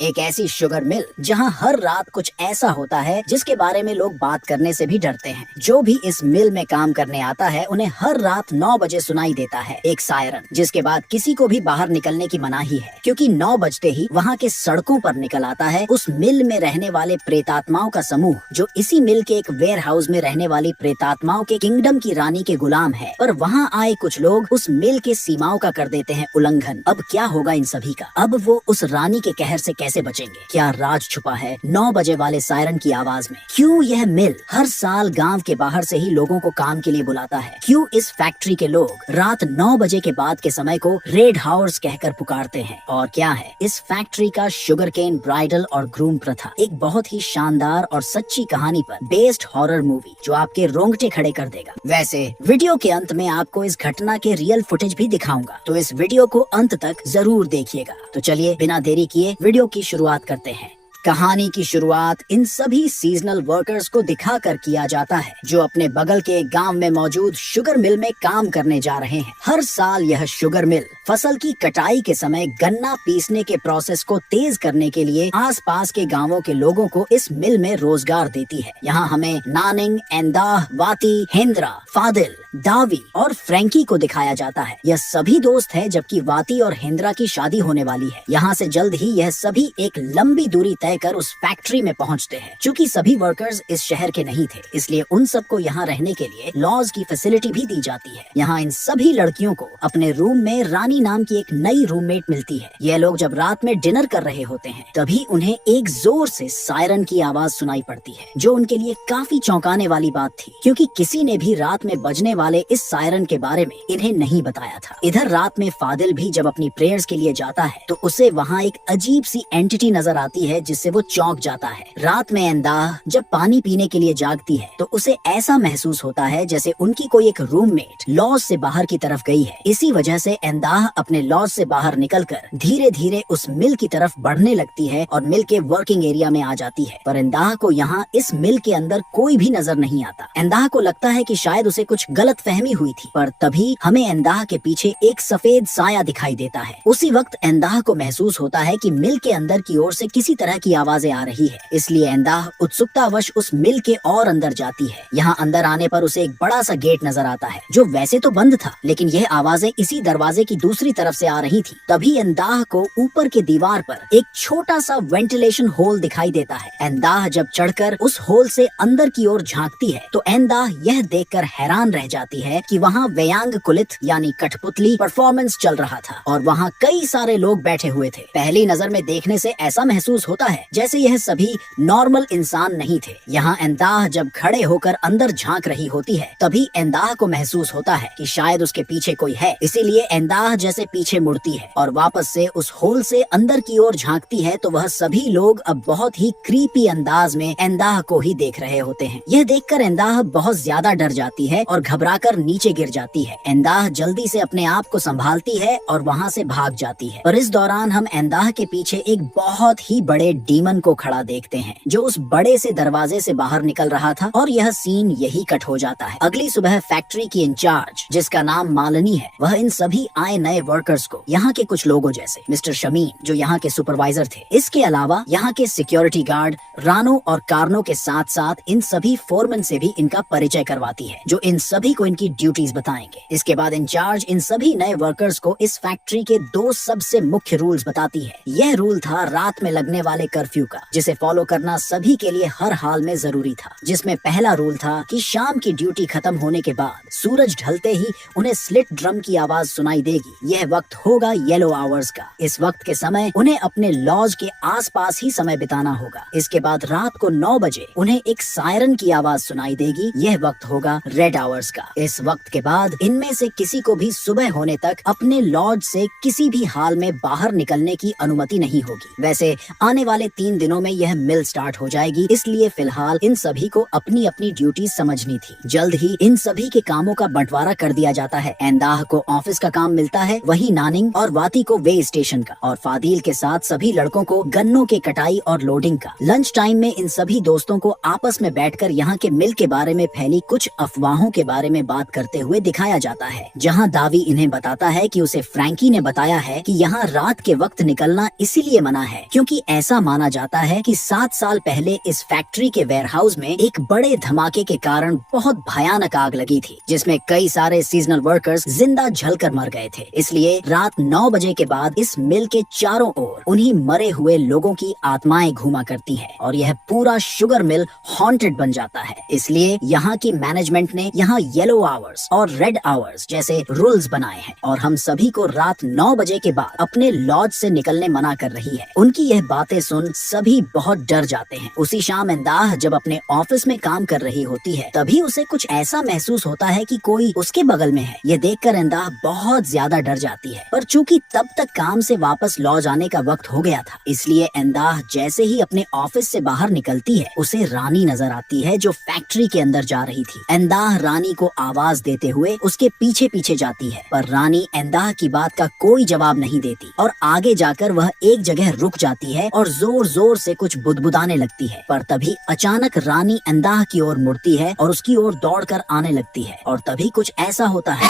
एक ऐसी sugar mill जहां हर रात कुछ ऐसा होता है जिसके बारे में लोग बात करने से भी डरते हैं। जो भी इस मिल में काम करने आता है उन्हें हर रात 9 बजे सुनाई देता है एक सायरन, जिसके बाद किसी को भी बाहर निकलने की मनाही है, क्योंकि 9 बजते ही वहां के सड़कों पर निकल आता है उस मिल में रहने वाले प्रेतात्माओं का समूह, जो इसी मिल के एक वेयर हाउस में रहने वाली प्रेतात्माओं के किंगडम की रानी के गुलाम है। पर वहाँ आए कुछ लोग उस मिल के सीमाओं का कर देते हैं उल्लंघन। अब क्या होगा इन सभी का? अब वो उस रानी के कहर से कैसे बचेंगे? क्या राज छुपा है 9 बजे वाले सायरन की आवाज में? क्यों यह मिल हर साल गांव के बाहर से ही लोगों को काम के लिए बुलाता है? क्यों इस फैक्ट्री के लोग रात 9 बजे के बाद के समय को रेड हावर्स कहकर पुकारते हैं? और क्या है इस फैक्ट्री का शुगर केन ब्राइडल और ग्रूम प्रथा? एक बहुत ही शानदार और सच्ची कहानी पर बेस्ड हॉरर मूवी जो आपके रोंगटे खड़े कर देगा। वैसे वीडियो के अंत में आपको इस घटना के रियल फुटेज भी दिखाऊंगा, तो इस वीडियो को अंत तक जरूर देखिएगा। तो चलिए बिना देरी किए वीडियो की शुरुआत करते हैं। कहानी की शुरुआत इन सभी सीजनल वर्कर्स को दिखाकर किया जाता है जो अपने बगल के गांव में मौजूद शुगर मिल में काम करने जा रहे हैं। हर साल यह शुगर मिल फसल की कटाई के समय गन्ना पीसने के प्रोसेस को तेज करने के लिए आसपास के गांवों के लोगों को इस मिल में रोजगार देती है। यहाँ हमें नानिंग, एंदाह, वाती, हेंद्रा, फादिल, दावी और फ्रैंकी को दिखाया जाता है। यह सभी दोस्त है, जबकि वाती और हेंद्रा की शादी होने वाली है। यहाँ से जल्द ही यह सभी एक लंबी दूरी तय कर उस फैक्ट्री में पहुँचते हैं। चूँकि सभी वर्कर्स इस शहर के नहीं थे, इसलिए उन सबको यहाँ रहने के लिए लॉज की फैसिलिटी भी दी जाती है। यहाँ इन सभी लड़कियों को अपने रूम में रानी नाम की एक नई रूममेट मिलती है। यह लोग जब रात में डिनर कर रहे होते हैं तभी उन्हें एक जोर से सायरन की आवाज सुनाई पड़ती है, जो उनके लिए काफी चौंकाने वाली बात थी, क्योंकि किसी ने भी रात में बजने वाले इस सायरन के बारे में इन्हें नहीं बताया था। इधर रात में फादिल भी जब अपनी प्रेयर्स के लिए जाता है तो उसे वहाँ एक अजीब सी एंटिटी नजर आती है जिससे वो चौंक जाता है। रात में एंदाह जब पानी पीने के लिए जागती है तो उसे ऐसा महसूस होता है जैसे उनकी कोई एक रूममेट लॉज से बाहर की तरफ गई है। इसी वजह से एंदाह अपने लॉज से बाहर निकलकर धीरे धीरे उस मिल की तरफ बढ़ने लगती है और मिल के वर्किंग एरिया में आ जाती है। पर एंदाह को यहाँ इस मिल के अंदर कोई भी नजर नहीं आता। एंदाह को लगता है कि शायद उसे कुछ गलत फहमी हुई थी, पर तभी हमें एंदाह के पीछे एक सफेद साया दिखाई देता है। उसी वक्त एंदाह को महसूस होता है कि मिल के अंदर की ओर से किसी तरह की आवाजें आ रही है, इसलिए एंदाह उत्सुकतावश उस मिल के और अंदर जाती है। यहाँ अंदर आने पर उसे एक बड़ा सा गेट नजर आता है जो वैसे तो बंद था, लेकिन यह आवाजें इसी दरवाजे की दूसरी तरफ से आ रही थी। तभी एंदाह को ऊपर की दीवार पर एक छोटा सा वेंटिलेशन होल दिखाई देता है। एंदाह जब चढ़कर उस होल से अंदर की ओर झांकती है तो एंदाह यह देखकर हैरान रह जाती है कि वहाँ व्यंग कुलित यानी कठपुतली परफॉर्मेंस चल रहा था और वहाँ कई सारे लोग बैठे हुए थे। पहली नजर में देखने से ऐसा महसूस होता है जैसे यह सभी नॉर्मल इंसान नहीं थे। यहाँ एंदाह जब खड़े होकर अंदर झांक रही होती है तभी एंदाह को महसूस होता है कि शायद उसके पीछे कोई है, इसीलिए एंदाह जैसे पीछे मुड़ती है और वापस से उस होल से अंदर की ओर झांकती है तो वह सभी लोग अब बहुत ही क्रीपी अंदाज में एंदाह को ही देख रहे होते हैं। यह देखकर एंदाह बहुत ज्यादा डर जाती है और घबराकर नीचे गिर जाती है। एंदाह जल्दी से अपने आप को संभालती है और वहाँ से भाग जाती है। पर इस दौरान हम एंदाह के पीछे एक बहुत ही बड़े डीमन को खड़ा देखते हैं जो उस बड़े से दरवाजे से बाहर निकल रहा था और यह सीन यही कट हो जाता है। अगली सुबह फैक्ट्री की इंचार्ज, जिसका नाम मालिनी है, वह इन सभी आए नए वर्कर्स को यहाँ के कुछ लोगों जैसे मिस्टर शमीन जो यहाँ के सुपरवाइजर थे, इसके अलावा यहाँ के सिक्योरिटी गार्ड रानो और कार्नो के साथ साथ इन सभी फोरमैन से भी इनका परिचय करवाती है, जो इन सभी को इनकी ड्यूटीज बताएंगे। इसके बाद इंचार्ज इन सभी नए वर्कर्स को इस फैक्ट्री के 2 सबसे मुख्य रूल्स बताती है। यह रूल था रात में लगने वाले कर्फ्यू का, जिसे फॉलो करना सभी के लिए हर हाल में जरूरी था। जिसमें पहला रूल था कि शाम की ड्यूटी खत्म होने के बाद सूरज ढलते ही उन्हें स्लिट ड्रम की आवाज सुनाई देगी। यह वक्त होगा येलो आवर्स का। इस वक्त के समय उन्हें अपने लॉज के आसपास ही समय बिताना होगा। इसके बाद रात को 9 बजे उन्हें एक सायरन की आवाज सुनाई देगी। यह वक्त होगा रेड आवर्स का। इस वक्त के बाद इनमें से किसी को भी सुबह होने तक अपने लॉज से किसी भी हाल में बाहर निकलने की अनुमति नहीं होगी। वैसे आने वाले 3 दिनों में यह मिल स्टार्ट हो जाएगी, इसलिए फिलहाल इन सभी को अपनी अपनी ड्यूटी समझनी थी। जल्द ही इन सभी के कामों का बंटवारा कर दिया जाता है। एंदाह को ऑफिस का काम मिलता है, वही नानिंग और वाती को वे स्टेशन का, और फादिल के साथ सभी लड़कों को गन्नों के कटाई और लोडिंग का। लंच टाइम में इन सभी दोस्तों को आपस में बैठकर यहाँ के मिल के बारे में फैली कुछ अफवाहों के बारे में बात करते हुए दिखाया जाता है, जहाँ दावी इन्हें बताता है कि उसे फ्रैंकी ने बताया है कि यहाँ रात के वक्त निकलना इसीलिए मना है क्योंकि ऐसा माना जाता है कि 7 साल पहले इस फैक्ट्री के वेयरहाउस में एक बड़े धमाके के कारण बहुत भयानक आग लगी थी, जिसमें कई सारे सीजनल वर्कर्स जिंदा जलकर मर गए थे। इसलिए रात 9 बजे के बाद इस मिल के चारों ओर उन्हीं मरे हुए लोगों की आत्माएं घूमा करती है और यह पूरा शुगर मिल हॉन्टेड बन जाता है। इसलिए यहाँ की मैनेजमेंट ने यहाँ येलो आवर्स और रेड आवर्स जैसे रूल्स बनाए हैं और हम सभी को रात 9 बजे के बाद अपने लॉज से निकलने मना कर रही है। उनकी यह बातें सुन सभी बहुत डर जाते हैं। उसी शाम एंदाह जब अपने ऑफिस में काम कर रही होती है, तभी उसे कुछ ऐसा महसूस होता है कि कोई उसके बगल में है। ये देखकर एंदाह बहुत ज्यादा डर जाती है, पर चूंकि तब तक काम से वापस लॉज आने का वक्त हो गया था, इसलिए एंदाह जैसे ही अपने ऑफिस से बाहर निकलती है, उसे रानी नजर आती है जो फैक्ट्री के अंदर जा रही थी। एंदाह रानी को आवाज देते हुए उसके पीछे पीछे जाती है, पर रानी एंदाह की बात का कोई जवाब नहीं देती और आगे जाकर वह एक जगह रुक जाती है और जोर जोर से कुछ बुदबुदाने लगती है। पर तभी अचानक रानी एंदाह की ओर मुड़ती है और उसकी ओर दौड़कर आने लगती है और तभी कुछ ऐसा होता है।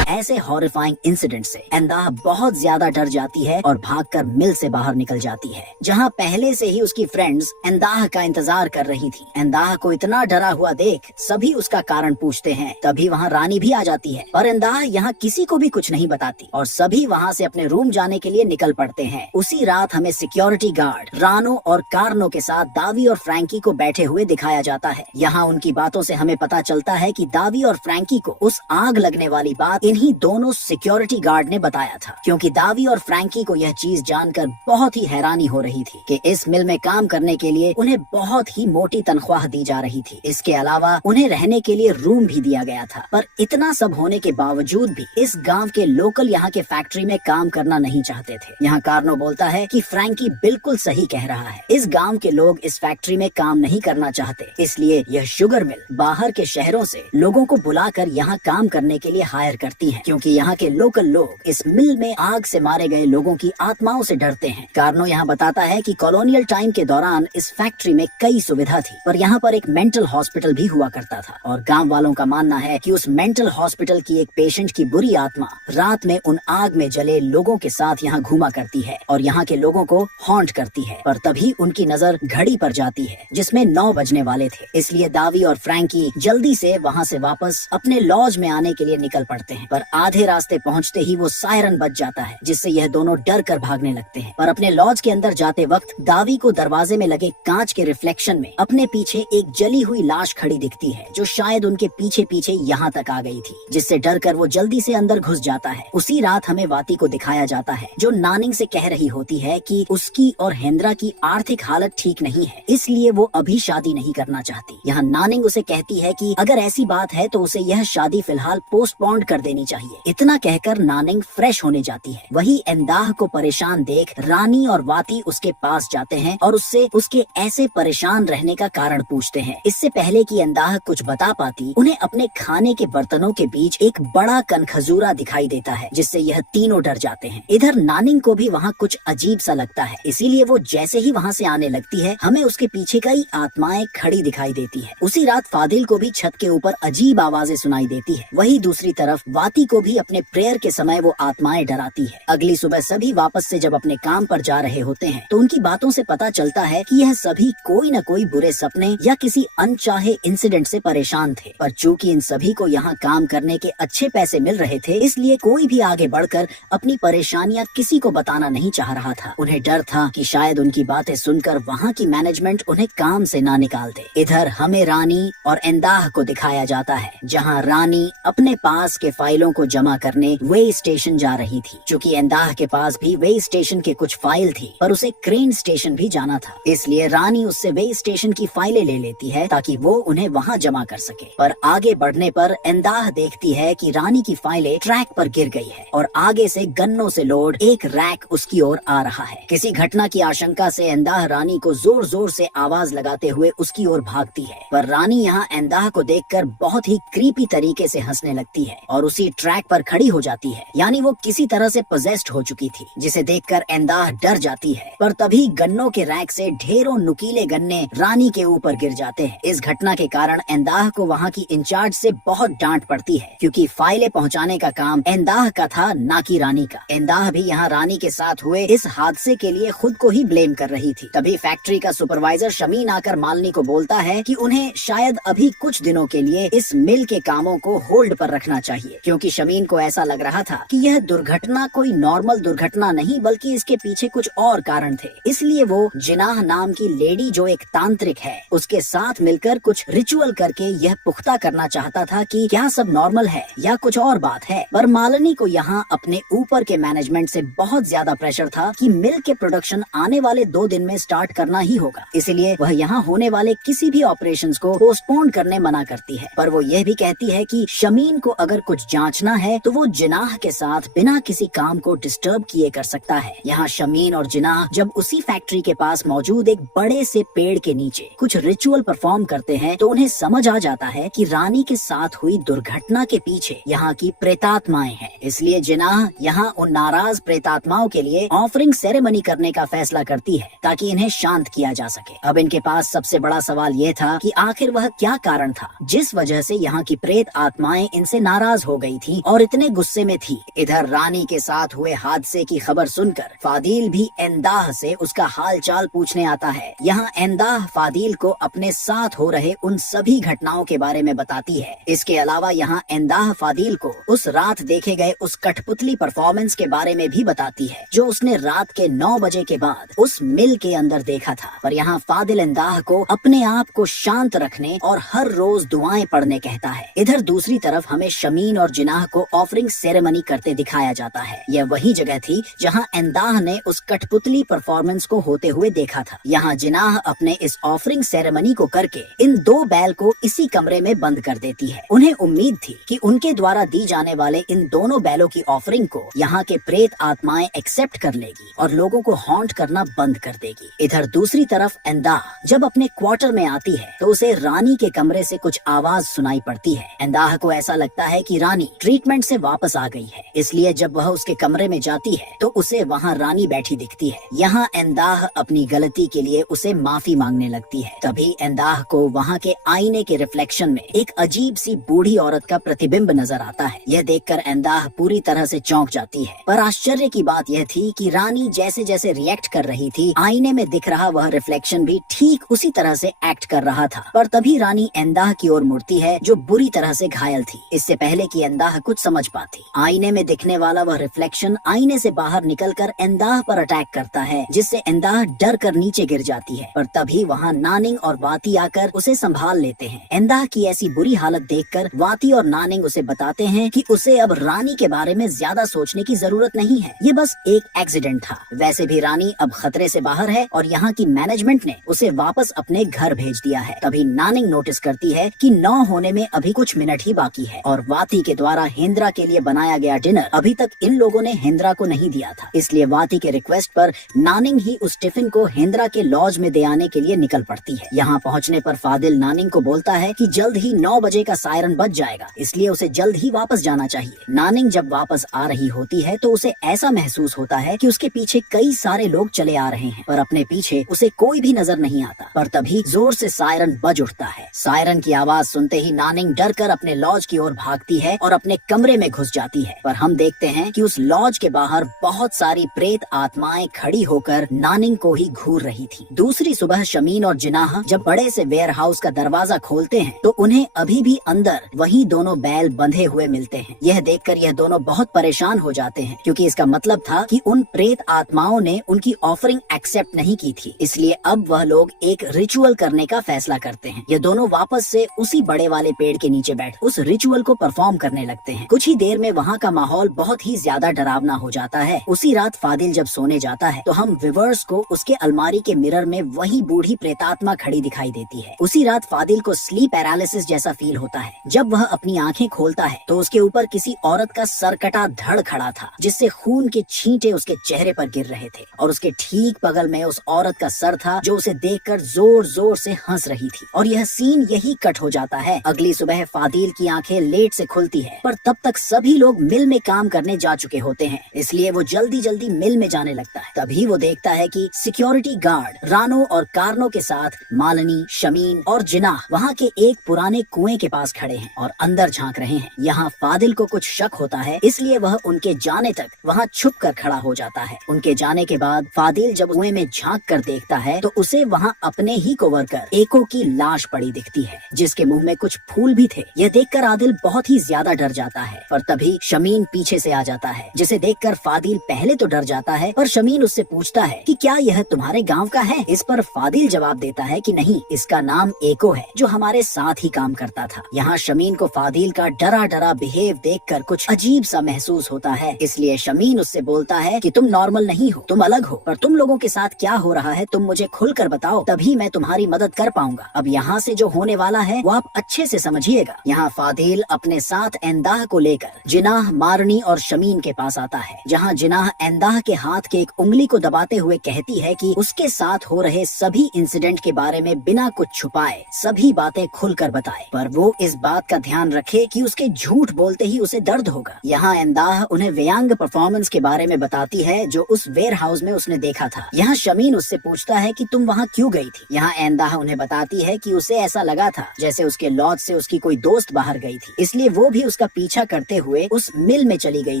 ऐसे हॉरिफाइंग इंसिडेंट से एंदाह बहुत ज्यादा डर जाती है और भागकर मिल से बाहर निकल जाती है, जहाँ पहले से ही उसकी फ्रेंड्स एंदाह का इंतजार कर रही थी। एंदाह को इतना डरा हुआ देख सभी उसका कारण पूछते हैं। तभी वहाँ रानी भी आ जाती है, पर एंदाह यहाँ किसी को भी कुछ नहीं बताती और सभी वहाँ से अपने रूम जाने के लिए निकल पड़ते हैं। उसी रात हमें सिक्योरिटी गार्ड रानो और कार्नो के साथ दावी और फ्रैंकी को बैठे हुए दिखाया जाता है। यहाँ उनकी बातों से हमें पता चलता है कि दावी और फ्रैंकी को उस आग लगने वाली बात इन्हीं दोनों सिक्योरिटी गार्ड ने बताया था, क्योंकि दावी और फ्रैंकी को यह चीज जानकर बहुत ही हैरानी हो रही थी कि इस मिल में काम करने के लिए उन्हें बहुत ही मोटी तनख्वाह दी जा रही थी। इसके अलावा उन्हें रहने के लिए रूम भी दिया गया था। पर इतना सब होने के बावजूद भी इस गांव के लोकल यहाँ के फैक्ट्री में काम करना नहीं चाहते थे। यहाँ कार्नो बोलता है कि फ्रैंकी बिल्कुल सही कह रहा है, इस गांव के लोग इस फैक्ट्री में काम नहीं करना चाहते, इसलिए यह शुगर मिल बाहर के शहरों से लोगों को बुलाकर यहाँ काम करने के लिए हायर करती है, क्योंकि यहाँ के लोकल लोग इस मिल में आग से मारे गए लोगों की आत्माओं से डरते हैं। कार्नो यहाँ बताता है कि कॉलोनियल टाइम के दौरान इस फैक्ट्री में कई सुविधा थी, पर यहाँ पर एक मेंटल हॉस्पिटल भी हुआ करता था और गाँव वालों का मानना है कि उस मेंटल हॉस्पिटल की एक पेशेंट की बुरी आत्मा रात में उन आग में जले लोगों के साथ यहाँ घूमा करती है और यहाँ के लोगों को हॉन्ट करती है। पर तभी उनकी नजर घड़ी पर जाती है जिसमें 9 बजने वाले थे, इसलिए दावी और फ्रैंकी जल्दी से वहाँ से वापस अपने लॉज में आने के लिए निकल पड़ते हैं। पर आधे रास्ते पहुँचते ही वो सायरन बज जाता है, जिससे यह दोनों डर कर भागने लगते हैं। पर अपने लॉज के अंदर जाते वक्त दावी को दरवाजे में लगे कांच के रिफ्लेक्शन में अपने पीछे एक जली हुई लाश खड़ी दिखती है, जो शायद उनके पीछे पीछे यहाँ तक आ गई थी, जिससे डर कर वो जल्दी से अंदर घुस जाता है। उसी रात हमें वाती को दिखाया जाता है, जो नानिंग से कह रही होती है कि उसकी और हेंद्रा की आर्थिक हालत ठीक नहीं है, इसलिए वो अभी शादी नहीं करना चाहती। यहाँ नानिंग उसे कहती है कि अगर ऐसी बात है तो उसे यह शादी फिलहाल पोस्टपोन कर देनी चाहिए। इतना कहकर नानिंग फ्रेश होने जाती है। वही एंदाह को परेशान देख रानी और वाती उसके पास जाते हैं और उससे उसके ऐसे परेशान रहने का कारण पूछते हैं। इससे पहले कि एंदाह कुछ बता पाती, उन्हें अपने खाने के बर्तनों के बीच एक बड़ा कनखजूरा दिखाई देता है, जिससे यह तीनों डर जाते हैं। इधर नानिंग को भी वहाँ कुछ अजीब सा लगता है, इसीलिए वो जैसे ही वहाँ से आने लगती है, हमें उसके पीछे कई आत्माएं खड़ी दिखाई देती है। उसी रात फादिल को भी छत के ऊपर अजीब आवाजें सुनाई देती है। वही दूसरी तरफ वाती को भी अपने प्रेयर के समय वो आत्माएं डराती है। अगली सुबह सभी वापस से जब अपने काम पर जा रहे होते हैं, तो उनकी बातों से पता चलता है कि यह सभी कोई न कोई बुरे सपने या किसी अनचाहे इंसिडेंट से परेशान थे। पर चूंकि इन सभी को यहाँ काम करने के अच्छे पैसे मिल रहे थे, इसलिए कोई भी आगे बढ़कर अपनी परेशानियाँ किसी को बताना नहीं चाह रहा था। उन्हें डर था कि शायद उनकी बातें सुनकर वहाँ की मैनेजमेंट उन्हें काम से ना निकाल दे। इधर हमें रानी और एंदाह को दिखाया जाता है, जहाँ रानी अपने पास के फाइलों को जमा करने वे स्टेशन जा रही थी। चूँकि एंदाह के पास भी वे स्टेशन के कुछ फाइल थी, पर उसे क्रेन स्टेशन भी जाना था, इसलिए रानी उससे वे स्टेशन की फाइलें ले लेती है ताकि वो उन्हें वहाँ जमा कर सके। पर आगे बढ़ने पर एंदाह देखती है कि रानी की फाइलें ट्रैक पर गिर गई है और आगे से गन्नों से लोड एक रैक उसकी ओर आ रहा है। किसी घटना दुर्घटना की आशंका से एंदाह रानी को जोर जोर से आवाज लगाते हुए उसकी ओर भागती है, पर रानी यहाँ एंदाह को देखकर बहुत ही क्रीपी तरीके से हंसने लगती है और उसी ट्रैक पर खड़ी हो जाती है, यानी वो किसी तरह से पोजेस्ड हो चुकी थी, जिसे देखकर एंदाह डर जाती है। पर तभी गन्नों के रैक से ढेरों नुकीले गन्ने रानी के ऊपर गिर जाते हैं। इस घटना के कारण एंदाह को वहाँ की इंचार्ज से बहुत डांट पड़ती है, क्योंकि फाइलें पहुँचाने का काम एंदाह का था, ना कि रानी का। एंदाह भी यहाँ रानी के साथ हुए इस हादसे के लिए खुद को ही ब्लेम कर रही थी। तभी फैक्ट्री का सुपरवाइजर शमीन आकर मालिनी को बोलता है कि उन्हें शायद अभी कुछ दिनों के लिए इस मिल के कामों को होल्ड पर रखना चाहिए, क्योंकि शमीन को ऐसा लग रहा था कि यह दुर्घटना कोई नॉर्मल दुर्घटना नहीं बल्कि इसके पीछे कुछ और कारण थे। इसलिए वो जिनाह नाम की लेडी जो एक तांत्रिक है उसके साथ मिलकर कुछ रिचुअल करके यह पुख्ता करना चाहता था कि क्या सब नॉर्मल है या कुछ और बात है। पर मालिनी को यहाँ अपने ऊपर के मैनेजमेंट से बहुत ज्यादा प्रेशर था कि मिल के प्रोडक्शन आने वाले 2 दिन में स्टार्ट करना ही होगा, इसलिए वह यहाँ होने वाले किसी भी ऑपरेशंस को पोस्टपोन करने मना करती है। पर वो यह भी कहती है कि शमीन को अगर कुछ जांचना है तो वो जिनाह के साथ बिना किसी काम को डिस्टर्ब किए कर सकता है। यहाँ शमीन और जिनाह जब उसी फैक्ट्री के पास मौजूद एक बड़े से पेड़ के नीचे कुछ रिचुअल परफॉर्म करते हैं तो उन्हें समझ आ जाता है कि रानी के साथ हुई दुर्घटना के पीछे यहाँ की प्रेतात्माएं हैं। इसलिए जिनाह यहाँ उन नाराज प्रेतात्माओं के लिए ऑफरिंग सेरेमनी करने का फैसला करती है ताकि इन्हें शांत किया जा सके। अब इनके पास सबसे बड़ा सवाल ये था कि आखिर वह क्या कारण था जिस वजह से यहाँ की प्रेत आत्माएं इनसे नाराज हो गई थी और इतने गुस्से में थी। इधर रानी के साथ हुए हादसे की खबर सुनकर फादिल भी एंदाह से उसका हाल चाल पूछने आता है। यहाँ एंदाह फादिल को अपने साथ हो रहे उन सभी घटनाओं के बारे में बताती है। इसके अलावा यहाँ एंदाह फादिल को उस रात देखे गए उस कठपुतली परफॉर्मेंस के बारे में भी बताती है जो उसने रात के 9 बजे के बाद उस मिल के अंदर देखा था। पर यहाँ फादिल एंदाह को अपने आप को शांत रखने और हर रोज दुआएं पढ़ने कहता है। इधर दूसरी तरफ हमें शमीन और जिनाह को ऑफरिंग सेरेमनी करते दिखाया जाता है। यह वही जगह थी जहाँ एंदाह ने उस कठपुतली परफॉर्मेंस को होते हुए देखा था। यहाँ जिनाह अपने इस ऑफरिंग सेरेमनी को करके इन 2 बैल को इसी कमरे में बंद कर देती है। उन्हें उम्मीद थी कि उनके द्वारा दी जाने वाले इन दोनों बैलों की ऑफरिंग को यहाँ के प्रेत आत्माएं एक्सेप्ट कर लेगी और लोगों को हॉन्ट करना बंद कर देगी। इधर दूसरी तरफ एंदाह जब अपने क्वार्टर में आती है तो उसे रानी के कमरे से कुछ आवाज सुनाई पड़ती है। एंदाह को ऐसा लगता है कि रानी ट्रीटमेंट से वापस आ गई है, इसलिए जब वह उसके कमरे में जाती है तो उसे वहाँ रानी बैठी दिखती है। यहाँ एंदाह अपनी गलती के लिए उसे माफी मांगने लगती है। तभी एंदाह को वहाँ के आईने के रिफ्लेक्शन में एक अजीब सी बूढ़ी औरत का प्रतिबिंब नजर आता है। यह देखकर एंदाह पूरी तरह से चौंक जाती है। पर आश्चर्य की बात यह थी कि रानी जैसे जैसे रिएक्ट कर रही थी आईने में दिख रहा वह रिफ्लेक्शन भी ठीक उसी तरह से एक्ट कर रहा था। पर तभी रानी एंदाह की ओर मुड़ती है जो बुरी तरह से घायल थी। इससे पहले कि एंदाह कुछ समझ पाती, आईने में दिखने वाला वह रिफ्लेक्शन आईने से बाहर निकलकर एंदाह पर अटैक करता है, जिससे एंदाह डर कर नीचे गिर जाती है। पर तभी वहाँ नानिंग और वाती आकर उसे संभाल लेते हैं। एंदाह की ऐसी बुरी हालत देखकर वाती और नानिंग उसे बताते हैं कि उसे अब रानी के बारे में ज्यादा सोचने की जरूरत नहीं है, ये बस एक एक्सीडेंट था। वैसे भी रानी अब खतरे से बाहर है और यहाँ की मैनेजमेंट ने उसे वापस अपने घर भेज दिया है। तभी नानिंग नोटिस करती है कि 9 होने में अभी कुछ मिनट ही बाकी है और वाती के द्वारा हेंद्रा के लिए बनाया गया डिनर अभी तक इन लोगों ने हेंद्रा को नहीं दिया था। इसलिए वाती के रिक्वेस्ट पर नानिंग ही उस टिफिन को हेंद्रा के लॉज में दे आने के लिए निकल पड़ती है। यहाँ पहुँचने पर फादिल नानिंग को बोलता है कि जल्द ही 9 बजे का सायरन बज जाएगा, इसलिए उसे जल्द ही वापस जाना चाहिए। नानिंग जब वापस आ रही होती है तो उसे ऐसा महसूस होता है कि उसके पीछे कई सारे लोग चले आ रहे हैं, पर अपने पीछे उसे कोई भी नजर नहीं आता। पर तभी जोर से सायरन बज उठता है। सायरन की आवाज सुनते ही नानिंग डर कर अपने लॉज की ओर भागती है और अपने कमरे में घुस जाती है। पर हम देखते हैं कि उस लॉज के बाहर बहुत सारी प्रेत आत्माएं खड़ी होकर नानिंग को ही घूर रही थी। दूसरी सुबह शमीन और जिनाह जब बड़े से वेयर हाउस का दरवाजा खोलते हैं तो उन्हें अभी भी अंदर वही दोनों बैल बंधे हुए मिलते हैं। यह देखकर यह दोनों बहुत परेशान हो जाते हैं, क्योंकि इसका मतलब था कि उन प्रेत आत्माओं ने उनकी ऑफरिंग एक्सेप्ट नहीं की थी। इसलिए अब वह लोग एक रिचुअल करने का फैसला करते हैं। ये दोनों वापस से उसी बड़े वाले पेड़ के नीचे बैठ उस रिचुअल को परफॉर्म करने लगते हैं। कुछ ही देर में वहाँ का माहौल बहुत ही ज्यादा डरावना हो जाता है। उसी रात फादिल जब सोने जाता है तो हम व्यूअर्स को उसके अलमारी के मिरर में वही बूढ़ी प्रेतात्मा खड़ी दिखाई देती है। उसी रात फादिल को स्लीप पैरालिसिस जैसा फील होता है। जब वह अपनी आंखें खोलता है तो उसके ऊपर किसी औरत का सरकटा धड़ खड़ा था, जिससे खून के छींटे उसके चेहरे पर गिर रहे थे और और उसके ठीक बगल में उस औरत का सर था जो उसे देखकर जोर जोर से हंस रही थी। और यह सीन यही कट हो जाता है। अगली सुबह फादिल की आंखें लेट से खुलती है, पर तब तक सभी लोग मिल में काम करने जा चुके होते हैं, इसलिए वो जल्दी जल्दी मिल में जाने लगता है। तभी वो देखता है कि सिक्योरिटी गार्ड रानो और कार्नो के साथ मालिनी, शमीन और जिनाह वहाँ के एक पुराने कुएं के पास खड़े हैं और अंदर झांक रहे हैं। यहाँ फादिल को कुछ शक होता है, इसलिए वह उनके जाने तक वहाँ छुप कर खड़ा हो जाता है। उनके जाने के बाद फादिल जब कुएं में झांक कर देखता है तो उसे वहाँ अपने ही कोवर्कर एको की लाश पड़ी दिखती है, जिसके मुंह में कुछ फूल भी थे। यह देखकर आदिल बहुत ही ज्यादा डर जाता है, पर तभी शमीन पीछे से आ जाता है, जिसे देखकर फादिल पहले तो डर जाता है, पर शमीन उससे पूछता है कि क्या यह तुम्हारे गांव का है। इस पर फादिल जवाब देता है कि नहीं, इसका नाम एको है जो हमारे साथ ही काम करता था। यहाँ शमीन को फादिल का डरा डरा बिहेव देखकर कुछ अजीब सा महसूस होता है, इसलिए शमीन उससे बोलता है कि तुम नॉर्मल नहीं हो, तुम अलग हो, पर तुम लोगों के साथ क्या हो रहा है तुम मुझे खुलकर बताओ, तभी मैं तुम्हारी मदद कर पाऊंगा। अब यहाँ से जो होने वाला है वो आप अच्छे से समझिएगा। यहाँ फादिल अपने साथ एंदाह को लेकर जिनाह, मारनी और शमीन के पास आता है, जहाँ जिनाह एंदाह के हाथ के एक उंगली को दबाते हुए कहती है कि उसके साथ हो रहे सभी इंसिडेंट के बारे में बिना कुछ छुपाए सभी बातें खुलकर बताए, पर वो इस बात का ध्यान रखे कि उसके झूठ बोलते ही उसे दर्द होगा। यहाँ एंदाह उन्हें व्यंग परफॉर्मेंस के बारे में बताती है जो उस वेयर हाउस में उसने देखा था। यहाँ शमीन उससे पूछता है कि तुम वहाँ क्यों गई थी। यहाँ एंदाह उन्हें बताती है कि उसे ऐसा लगा था जैसे उसके लॉज से उसकी कोई दोस्त बाहर गई थी, इसलिए वो भी उसका पीछा करते हुए उस मिल में चली गई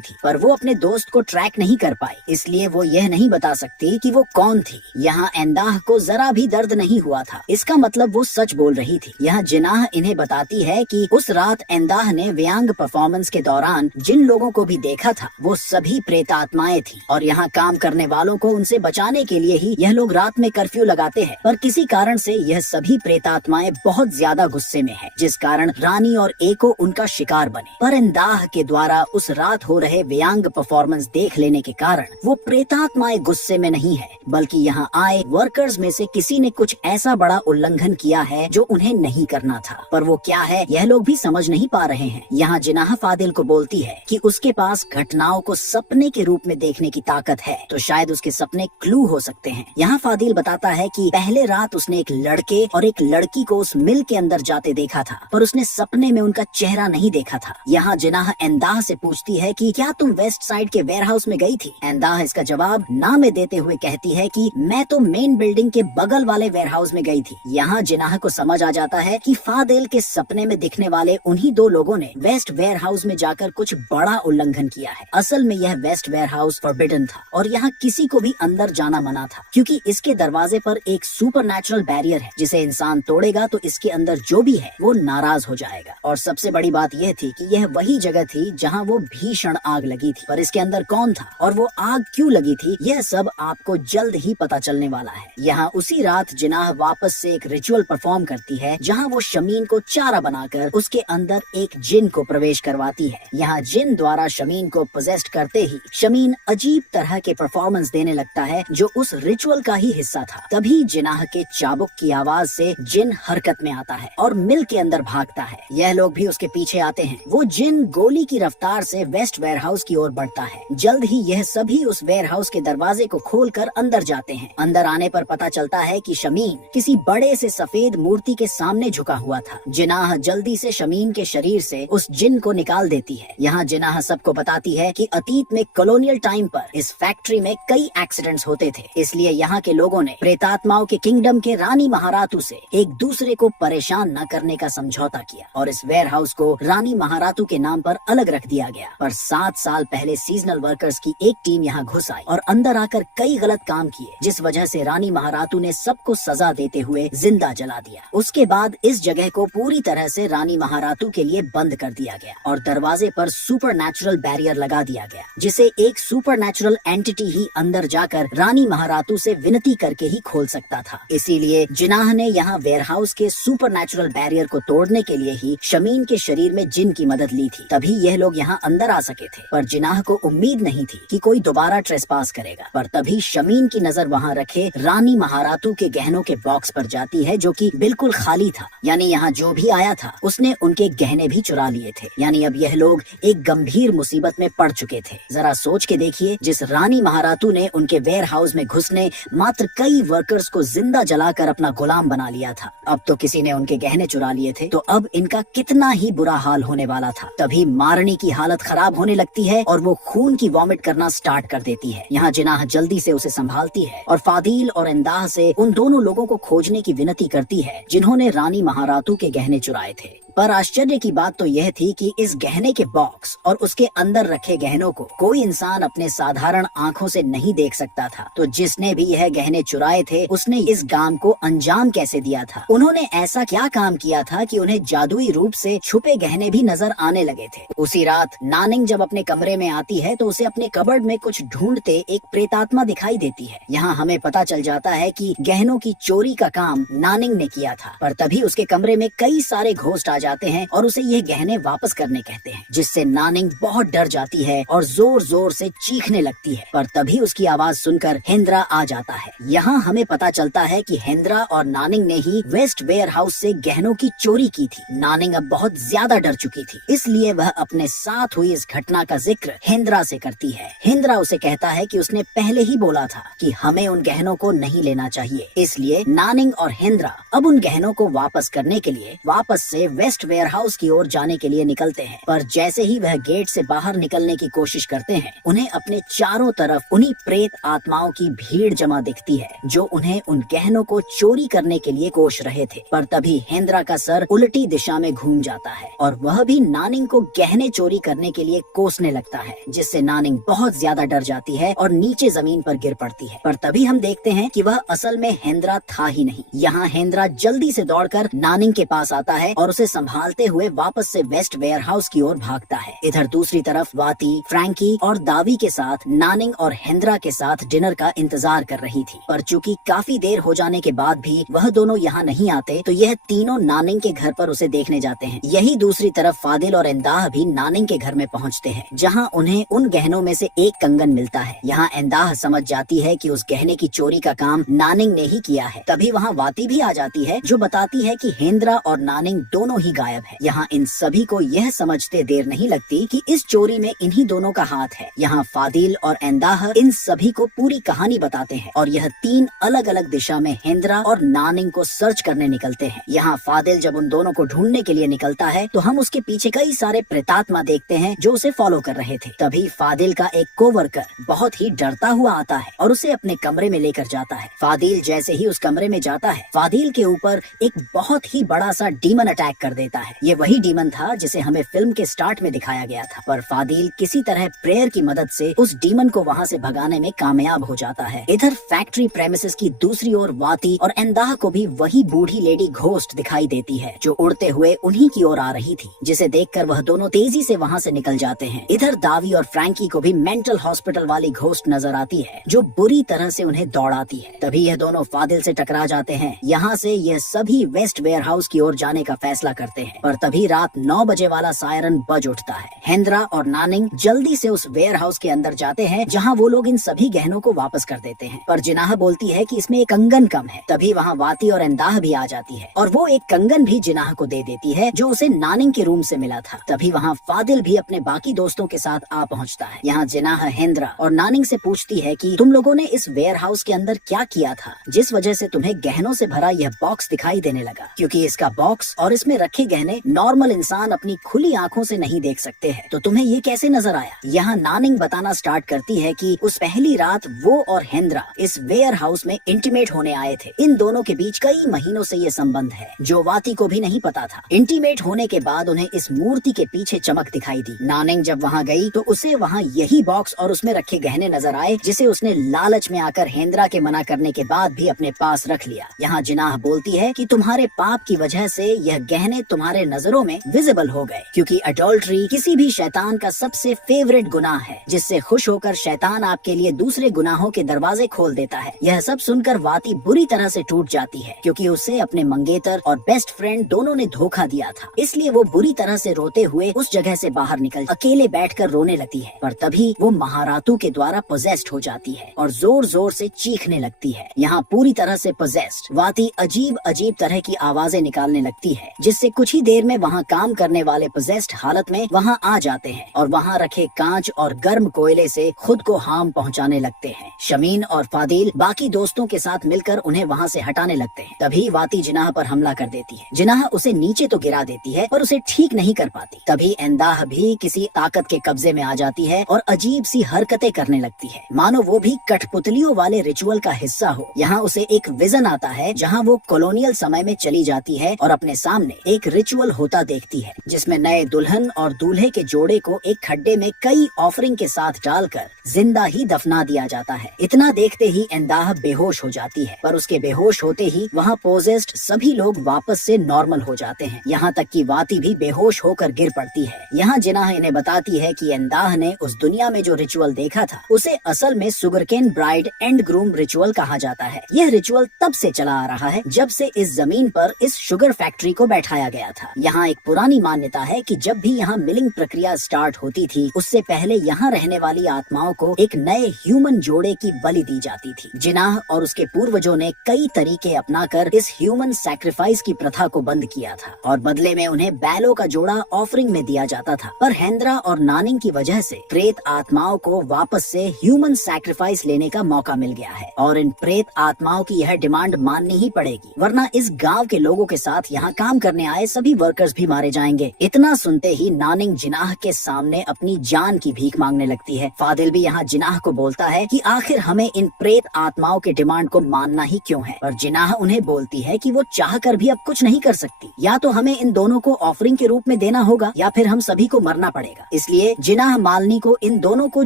थी, पर वो अपने दोस्त को ट्रैक नहीं कर पाई, इसलिए वो यह नहीं बता सकती कि वो कौन थी। यहाँ एंदाह को जरा भी दर्द नहीं हुआ था, इसका मतलब वो सच बोल रही थी। यहाँ जिनाह इन्हें बताती है कि उस रात एंदाह ने व्यंग परफॉर्मेंस के दौरान जिन लोगों को भी देखा था वो सभी प्रेतात्माएं थी, और यहाँ काम करने वालों को उनसे बचाने के लिए ही यह लोग रात में कर्फ्यू लगाते हैं, पर किसी कारण से यह सभी प्रेतात्माएं बहुत ज्यादा गुस्से में है, जिस कारण रानी और एको उनका शिकार बने। पर एंदाह के द्वारा उस रात हो रहे व्यंग परफॉर्मेंस देख लेने के कारण वो प्रेतात्माएं गुस्से में नहीं है, बल्कि यहाँ आए वर्कर्स में से किसी ने कुछ ऐसा बड़ा उल्लंघन किया है जो उन्हें नहीं करना था, पर वो क्या है यह लोग भी समझ नहीं पा रहे हैं। यहाँ जिनाह फादिल को बोलती है कि उसके पास घटनाओं को सपने के रूप में देखने की ताकत है, तो शायद उसके सपने क्लू हो सकते हैं। यहाँ फादिल बताता है कि पहले रात उसने एक लड़के और एक लड़की को उस मिल के अंदर जाते देखा था, पर उसने सपने में उनका चेहरा नहीं देखा था। यहाँ जिनाह एंदाह से पूछती है कि क्या तुम वेस्ट साइड के वेयर हाउस में गई थी। एंदाह इसका जवाब ना में देते हुए कहती है कि मैं तो मेन बिल्डिंग के बगल वाले वेयर हाउस में गई थी। यहाँ जिनाह को समझ आ जाता है कि फादिल के सपने में दिखने वाले उन्हीं दो लोगों ने वेस्ट वेयर हाउस में जाकर कुछ बड़ा उल्लंघन किया है। असल में यह वेस्ट वेयर हाउस फॉरबिडन था और यहाँ किसी को भी अंदर जाना मना था, क्योंकि इसके दरवाजे पर एक सुपरनैचुरल बैरियर है जिसे इंसान तोड़ेगा तो इसके अंदर जो भी है वो नाराज हो जाएगा। और सबसे बड़ी बात यह थी कि यह वही जगह थी जहाँ वो भीषण आग लगी थी, पर इसके अंदर कौन था और वो आग क्यों लगी थी यह सब आपको जल्द ही पता चलने वाला है। यहाँ उसी रात जिनाह वापस से एक रिचुअल परफॉर्म करती है, जहाँ वो शमीन को चारा बनाकर उसके अंदर एक जिन को प्रवेश करवाती है। यहाँ जिन द्वारा शमीन को पोजेस्ड करते ही शमीन अजीब तरह के परफॉर्मेंस देने लगता है जो उस रिचुअल का ही हिस्सा था। तभी जिनाह के चाबुक की आवाज से जिन हरकत में आता है और मिल के अंदर भागता है। यह लोग भी उसके पीछे आते हैं। वो जिन गोली की रफ्तार से वेस्ट वेयर हाउस की ओर बढ़ता है। जल्द ही यह सभी उस वेयर हाउस के दरवाजे को खोलकर अंदर जाते हैं। अंदर आने पर पता चलता है कि शमीन किसी बड़े से सफेद मूर्ति के सामने झुका हुआ था। जिनाह जल्दी से शमीन के शरीर से उस जिन को निकाल देती है। यहाँ जिनाह सबको बताती है कि अतीत में कॉलोनियल टाइम पर इस फैक्ट्री में कई एक्सीडेंट्स होते थे, इसलिए यहाँ के लोगों ने प्रेतात्माओं के किंगडम के रानी महारातू से एक दूसरे को परेशान न करने का समझौता किया और इस वेयर हाउस को रानी महारातू के नाम पर अलग रख दिया गया। पर 7 साल पहले सीजनल वर्कर्स की एक टीम यहाँ घुस आई और अंदर आकर कई गलत काम किए, जिस वजह से रानी महारातू ने सबको सजा देते हुए जिंदा जला दिया। उसके बाद इस जगह को पूरी तरह से रानी महारातू के लिए बंद कर दिया गया और दरवाजे पर सुपरनैचुरल बैरियर लगा दिया गया, जिसे एक सुपरनैचुरल एंटिटी ही अंदर जाकर रानी महारातू से विनती करके ही खोल सकता था। इसीलिए जिनाह ने यहाँ वेयर हाउस के सुपरनैचुरल बैरियर को तोड़ने के लिए ही शमीन के शरीर में जिन की मदद ली थी, तभी यह लोग यहाँ अंदर आ सके थे। पर जिनाह को उम्मीद नहीं थी कि कोई दोबारा ट्रेसपास करेगा। पर तभी शमीन की नजर वहाँ रखे रानी महारातू के गहनों के बॉक्स पर जाती है, जो कि बिल्कुल खाली था। यानी यहाँ जो भी आया था उसने उनके गहने भी चुरा लिए थे। यानी अब यह लोग एक गंभीर मुसीबत में पड़ चुके थे। जरा सोच के देखिए, जिस रानी महारातू ने उनके वेयर हाउस में घुसने मात्र कई वर्कर्स को जिंदा जलाकर अपना गुलाम बना लिया था। अब तो किसी ने उनके गहने चुरा लिए थे, तो अब इनका कितना ही बुरा हाल होने वाला था। तभी मारनी की हालत खराब होने लगती है और वो खून की वॉमिट करना स्टार्ट कर देती है। यहाँ जिनाह जल्दी से उसे संभालती है और फादिल और इंदाह से उन दोनों लोगों को खोजने की विनती करती है जिन्होंने रानी महारातू के गहने चुराए थे। पर आश्चर्य की बात तो यह थी कि इस गहने के बॉक्स और उसके अंदर रखे गहनों को कोई इंसान अपने साधारण आंखों से नहीं देख सकता था। तो जिसने भी यह गहने चुराए थे उसने इस काम को अंजाम कैसे दिया था? उन्होंने ऐसा क्या काम किया था कि उन्हें जादुई रूप से छुपे गहने भी नजर आने लगे थे? उसी रात नानिंग जब अपने कमरे में आती है तो उसे अपने कबर्ड में कुछ ढूंढते एक प्रेतात्मा दिखाई देती है। यहाँ हमें पता चल जाता है कि गहनों की चोरी का काम नानिंग ने किया था। पर तभी उसके कमरे में कई सारे घोस्ट आ जाते हैं और उसे ये गहने वापस करने कहते हैं, जिससे नानिंग बहुत डर जाती है और जोर जोर से चीखने लगती है। पर तभी उसकी आवाज सुनकर हेंद्रा आ जाता है। यहाँ हमें पता चलता है कि हेंद्रा और नानिंग ने ही वेस्ट वेयर हाउस से गहनों की चोरी की थी। नानिंग अब बहुत ज्यादा डर चुकी थी, इसलिए वह अपने साथ हुई इस घटना का जिक्र हेंद्रा से करती है। हेंद्रा उसे कहता है कि उसने पहले ही बोला था कि हमें उन गहनों को नहीं लेना चाहिए। इसलिए नानिंग और हेंद्रा अब उन गहनों को वापस करने के लिए वापस से वेस्ट वेयर हाउस की ओर जाने के लिए निकलते हैं। पर जैसे ही वह गेट से बाहर निकलने की कोशिश करते हैं, उन्हें अपने चारों तरफ उन्हीं प्रेत आत्माओं की भीड़ जमा दिखती है जो उन्हें उन गहनों को चोरी करने के लिए कोश रहे थे। पर तभी हेंद्रा का सर उल्टी दिशा में घूम जाता है और वह भी नानिंग को गहने चोरी करने के लिए कोसने लगता है, जिससे नानिंग बहुत ज्यादा डर जाती है और नीचे जमीन पर गिर पड़ती है। पर तभी हम देखते हैं कि वह असल में हेंद्रा था ही नहीं। यहाँ हेंद्रा जल्दी से दौड़कर नानिंग के पास आता है और उसे संभालते हुए वापस से वेस्ट वेयर हाउस की ओर भागता है। इधर दूसरी तरफ वाती, फ्रैंकी और दावी के साथ नानिंग और हेंद्रा के साथ डिनर का इंतजार कर रही थी। पर चूंकि काफी देर हो जाने के बाद भी वह दोनों यहाँ नहीं आते, तो यह तीनों नानिंग के घर पर उसे देखने जाते हैं। यही दूसरी तरफ फादिल और इंदाह भी नानिंग के घर में पहुँचते हैं, जहाँ उन्हें उन गहनों में से एक कंगन मिलता है। यहाँ इंदाह समझ जाती है कि उस गहने की चोरी का काम नानिंग ने ही किया है। तभी वहाँ वाती भी आ जाती है जो बताती है कि हेंद्रा और नानिंग दोनों ही गायब है। यहाँ इन सभी को यह समझते देर नहीं लगती कि इस चोरी में इन्हीं दोनों का हाथ है। यहाँ फादिल और इंदाह इन सभी को पूरी कहानी बताते हैं और यह तीन अलग अलग दिशा में हेंद्रा और नानिंग को सर्च करने निकलते हैं। यहाँ फादिल जब उन दोनों को ढूंढने के लिए निकलता है तो हम उसके पीछे कई सारे प्रेतात्मा देखते हैं जो उसे फॉलो कर रहे थे। तभी फादिल का एक कोवर्कर बहुत ही डरता हुआ आता है और उसे अपने कमरे में लेकर जाता है। फादिल जैसे ही उस कमरे में जाता है, फादिल के ऊपर एक बहुत ही बड़ा सा डीमन अटैक कर देता है। ये वही डीमन था जिसे हमें फिल्म के स्टार्ट में दिखाया गया था। पर फादिल किसी तरह प्रेयर की मदद से उस डीमन को वहाँ से भगाने में कामयाब हो जाता है। इधर फैक्ट्री प्रेमिसेस की दूसरी ओर वाती और इंदाह को भी वही बूढ़ी लेडी घोस्ट दिखाई देती है जो उड़ते हुए उन्हीं की ओर आ रही थी, जिसे देखकर वह दोनों तेजी से वहाँ से निकल जाते हैं। इधर दावी और फ्रैंकी को भी मेंटल हॉस्पिटल वाली घोस्ट नजर आती है जो बुरी तरह से उन्हें दौड़ाती है। तभी यह दोनों फादिल से टकरा जाते हैं। यहाँ से यह सभी वेस्ट वेयर हाउस की ओर जाने का फैसला करते हैं। पर तभी रात 9 बजे वाला सायरन बज उठता है। हेंद्रा और नानिंग जल्दी से उस वेयर हाउस के अंदर जाते हैं जहाँ वो लोग इन सभी गहनों को वापस कर देते हैं। पर जिनाह बोलती है कि इसमें एक कंगन कम है। तभी वहाँ वाती और इंदाह भी आ जाती है और वो एक कंगन भी जिनाह को दे देती है जो उसे नानिंग के रूम से मिला था। तभी वहाँ फादिल भी अपने बाकी दोस्तों के साथ आ पहुँचता है। यहाँ जिनाह हेंद्रा और नानिंग से पूछती है कि तुम लोगों ने इस वेयर हाउस के अंदर क्या किया था जिस वजह से तुम्हें गहनों से भरा यह बॉक्स दिखाई देने लगा, क्योंकि इसका बॉक्स और इसमें रखे गहने नॉर्मल इंसान अपनी खुली आंखों से नहीं देख सकते हैं, तो तुम्हें ये कैसे नजर आया? यहाँ नानिंग बताना स्टार्ट करती है कि उस पहली रात वो और हेंद्रा इस वेयर हाउस में इंटीमेट होने आए थे। इन दोनों के बीच कई महीनों से ये संबंध है जो वाती को भी नहीं पता था। इंटीमेट होने के बाद उन्हें इस मूर्ति के पीछे चमक दिखाई दी। नानिंग जब वहाँ गई तो उसे वहाँ यही बॉक्स और उसमें रखे गहने नजर आए जिसे उसने लालच में आकर हेंद्रा के मना करने के बाद भी अपने पास रख लिया। यहाँ जिनाह बोलती है कि तुम्हारे पाप की वजह से यह गहने तुम्हारे नजरों में विजिबल हो गए, क्योंकि अडल्ट्री किसी भी शैतान का सबसे फेवरेट गुनाह है जिससे खुश होकर शैतान आपके लिए दूसरे गुनाहों के दरवाजे खोल देता है। यह सब सुनकर वाती बुरी तरह से टूट जाती है क्योंकि उसे अपने मंगेतर और बेस्ट फ्रेंड दोनों ने धोखा दिया था। इसलिए वो बुरी तरह से रोते हुए उस जगह से बाहर निकल अकेले बैठकर रोने लगती है। पर तभी वो महारातू के द्वारा पोजेस्ड हो जाती है और जोर जोर से चीखने लगती है। यहाँ पूरी तरह से पोजेस्ड वाती अजीब अजीब तरह की आवाजें निकालने लगती है जिससे कुछ ही देर में वहाँ काम करने वाले पोजेस्ड हालत में वहाँ आ जाते हैं और वहाँ रखे कांच और गर्म कोयले से खुद को हार्म पहुँचाने लगते हैं। शमीन और फादिल बाकी दोस्तों के साथ मिलकर उन्हें वहाँ से हटाने लगते हैं। तभी वाती जिनाह पर हमला कर देती है। जिनाह उसे नीचे तो गिरा देती है पर उसे ठीक नहीं कर पाती। तभी एंदाह भी किसी ताकत के कब्जे में आ जाती है और अजीब सी हरकतें करने लगती है, मानो वो भी कठपुतलियों वाले रिचुअल का हिस्सा हो। यहाँ उसे एक विजन आता है जहाँ वो कॉलोनियल समय में चली जाती है और अपने सामने एक रिचुअल होता देखती है जिसमें नए दुल्हन और दूल्हे के जोड़े को एक खड्डे में कई ऑफरिंग के साथ डालकर जिंदा ही दफना दिया जाता है। इतना देखते ही एंदाह बेहोश हो जाती है, पर उसके बेहोश होते ही वहाँ पोजेस्ड सभी लोग वापस से नॉर्मल हो जाते हैं। यहाँ तक कि वाती भी बेहोश होकर गिर पड़ती है। यहाँ जिनाह इन्हें बताती है कि एंदाह ने उस दुनिया में जो रिचुअल देखा था उसे असल में sugarcane bride and groom ritual कहा जाता है। यह रिचुअल तब से चला आ रहा है जब से इस जमीन पर इस शुगर फैक्ट्री को बैठाया गया था। यहाँ एक पुरानी मान्यता है कि जब भी यहाँ मिलिंग प्रक्रिया स्टार्ट होती थी उससे पहले यहाँ रहने वाली आत्माओं को एक नए ह्यूमन जोड़े की बलि दी जाती थी। जिनाह और उसके पूर्वजों ने कई तरीके अपनाकर इस ह्यूमन सैक्रिफाइस की प्रथा को बंद किया था और बदले में उन्हें बैलों का जोड़ा ऑफरिंग में दिया जाता था। पर हेंद्रा और नानिंग की वजह से प्रेत आत्माओं को वापस से ह्यूमन सैक्रिफाइस लेने का मौका मिल गया है और इन प्रेत आत्माओं की यह डिमांड माननी ही पड़ेगी, वरना इस गांव के लोगों के साथ यहाँ काम करने आए सभी वर्कर्स भी मारे जाएंगे। इतना सुनते ही नानिंग जिनाह के सामने अपनी जान की भीख मांगने लगती है। फादिल भी यहाँ जिनाह को बोलता है कि आखिर हमें इन प्रेत आत्माओं के डिमांड को मानना ही क्यों है, और जिनाह उन्हें बोलती है कि वो चाह कर भी अब कुछ नहीं कर सकती। या तो हमें इन दोनों को ऑफरिंग के रूप में देना होगा या फिर हम सभी को मरना पड़ेगा। इसलिए जिनाह मालनी को इन दोनों को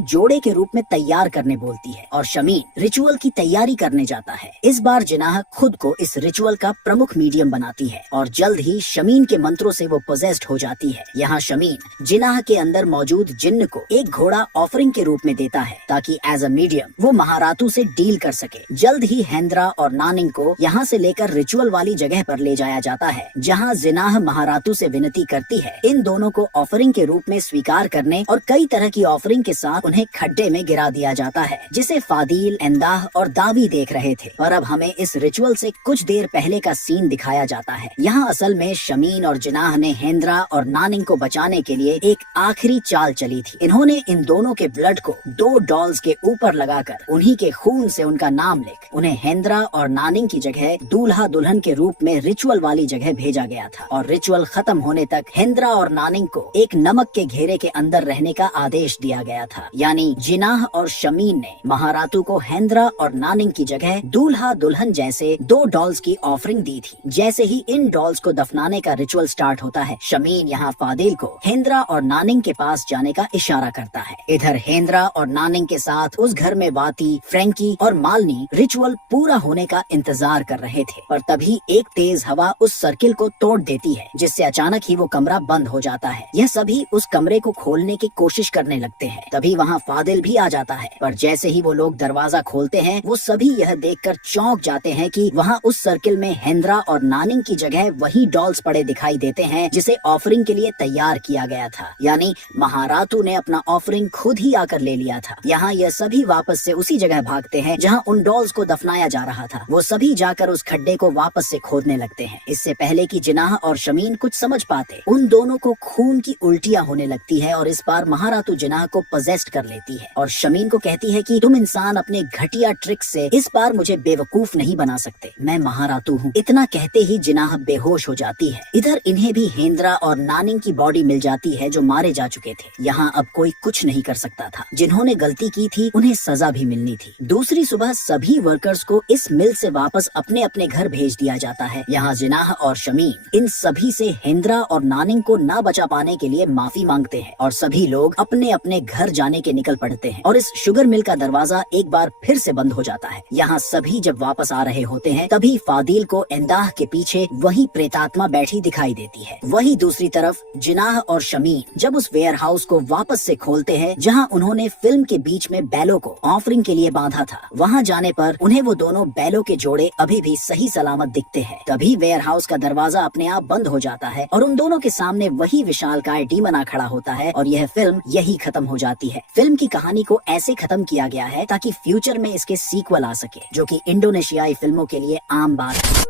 जोड़े के रूप में तैयार करने बोलती है और शमीन रिचुअल की तैयारी करने जाता है। इस बार जिनाह खुद को इस रिचुअल का प्रमुख मीडियम बनाती है और जल्द ही शमीन के मंत्रों से वो पोजेस्ड हो जाती है। यहाँ शमीन जिनाह के अंदर मौजूद जिन्न को एक घोड़ा ऑफरिंग के रूप में देता है ताकि एज अ मीडियम वो महारातू से डील कर सके। जल्द ही हेंद्रा और नानिंग को यहाँ से लेकर रिचुअल वाली जगह पर ले जाया जाता है जहाँ जिनाह महारातू से विनती करती है इन दोनों को ऑफरिंग के रूप में स्वीकार करने और कई तरह की ऑफरिंग के साथ उन्हें खड्डे में गिरा दिया जाता है, जिसे फादिल, एंदाह और दावी देख रहे थे। पर अब हमें इस रिचुअल से कुछ देर पहले का सीन दिखाया जाता है। यहाँ असल में शमीन और जिनाह ने हेंद्रा और नानिंग को बचाने के लिए एक आखिरी चाल चली थी। इन्होंने इन दोनों के ब्लड को 2 डॉल्स के ऊपर लगाकर उन्हीं के खून से उनका नाम लिख उन्हें हेंद्रा और नानिंग की जगह दूल्हा दुल्हन के रूप में रिचुअल वाली जगह भेजा गया था और रिचुअल खत्म होने तक हेंद्रा और नानिंग को एक नमक के घेरे के अंदर रहने का आदेश दिया गया था। यानी जिनाह और शमीन ने महारातू को हेंद्रा और नानिंग की जगह दूल्हा दुल्हन जैसे 2 डॉल्स की ऑफरिंग दी थी। जैसे ही इन डॉल्स को दफनाने का रिचुअल स्टार्ट होता है, शमीन यहाँ फादिल को हेंद्रा और नानिंग के पास जाने का इशारा करता है। इधर हेंद्रा और नानिंग के साथ उस घर में वाती, फ्रैंकी और मालनी रिचुअल पूरा होने का इंतजार कर रहे थे, पर तभी एक तेज हवा उस सर्किल को तोड़ देती है जिससे अचानक ही वो कमरा बंद हो जाता है। यह सभी उस कमरे को खोलने की कोशिश करने लगते हैं। तभी वहाँ फादिल भी आ जाता है, पर जैसे ही वो लोग दरवाजा खोलते हैं वो सभी यह देखकर चौंक जाते हैं कि वहाँ उस सर्किल में हेंद्रा और नानिंग की जगह वही डॉल्स पड़े दिखाई देते हैं जिसे ऑफरिंग के लिए तैयार किया गया था। यानी महारातू ने अपना ऑफरिंग खुद ही आकर ले लिया था। यहाँ यह सभी वापस से उसी जगह भागते हैं जहाँ उन डॉल्स को दफनाया जा रहा था। वो सभी जाकर उस खड्डे को वापस से खोदने लगते हैं। इससे पहले कि जिनाह और शमीन कुछ समझ पाते, उन दोनों को खून की उल्टियाँ होने लगती है और इस बार महारातू जिनाह को पजेस्ट कर लेती है और शमीन को कहती है कि तुम इंसान अपने घटिया ट्रिक से इस बार मुझे बेवकूफ नहीं बना सकते, मैं महारातू हूँ। इतना कहते ही जिनाह बेहोश हो जाती है। इधर इन्हें भी हेंद्रा और नानिंग की बॉडी मिल जाती है जो मारे जा चुके थे। यहाँ अब कोई कुछ नहीं कर सकता था। जिन्होंने गलती की थी उन्हें सजा भी मिलनी थी। दूसरी सुबह सभी वर्कर्स को इस मिल से वापस अपने अपने घर भेज दिया जाता है। यहाँ जिनाह और शमीन इन सभी से हेंद्रा और नानिंग को ना बचा पाने के लिए माफी मांगते हैं और सभी लोग अपने अपने घर जाने के निकल पड़ते हैं और इस शुगर मिल का दरवाजा एक बार फिर से बंद हो जाता है। यहाँ सभी जब वापस आ रहे होते हैं तभी फादिल को एंदाह के पीछे वही प्रेतात्मा बैठी दिखाई देती है। वही दूसरी तरफ जिनाह और शमीन जब उस वेयर हाउस को वापस से खोलते हैं जहाँ उन्होंने फिल्म के बीच में बैलों को ऑफरिंग के लिए बांधा था, वहाँ जाने पर उन्हें वो दोनों बैलों के जोड़े अभी भी सही सलामत दिखते हैं। तभी वेयर हाउस का दरवाजा अपने आप बंद हो जाता है और उन दोनों के सामने वही विशालकाय डीमन खड़ा होता है और यह फिल्म यही खत्म हो जाती है। फिल्म की कहानी को ऐसे खत्म किया गया है ताकि फ्यूचर में इसके सीक्वल आ सके, जो कि इंडोनेशियाई फिल्मों के लिए आम बात है।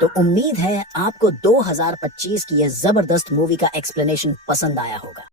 तो उम्मीद है आपको 2025 की यह जबरदस्त मूवी का एक्सप्लेनेशन पसंद आया होगा।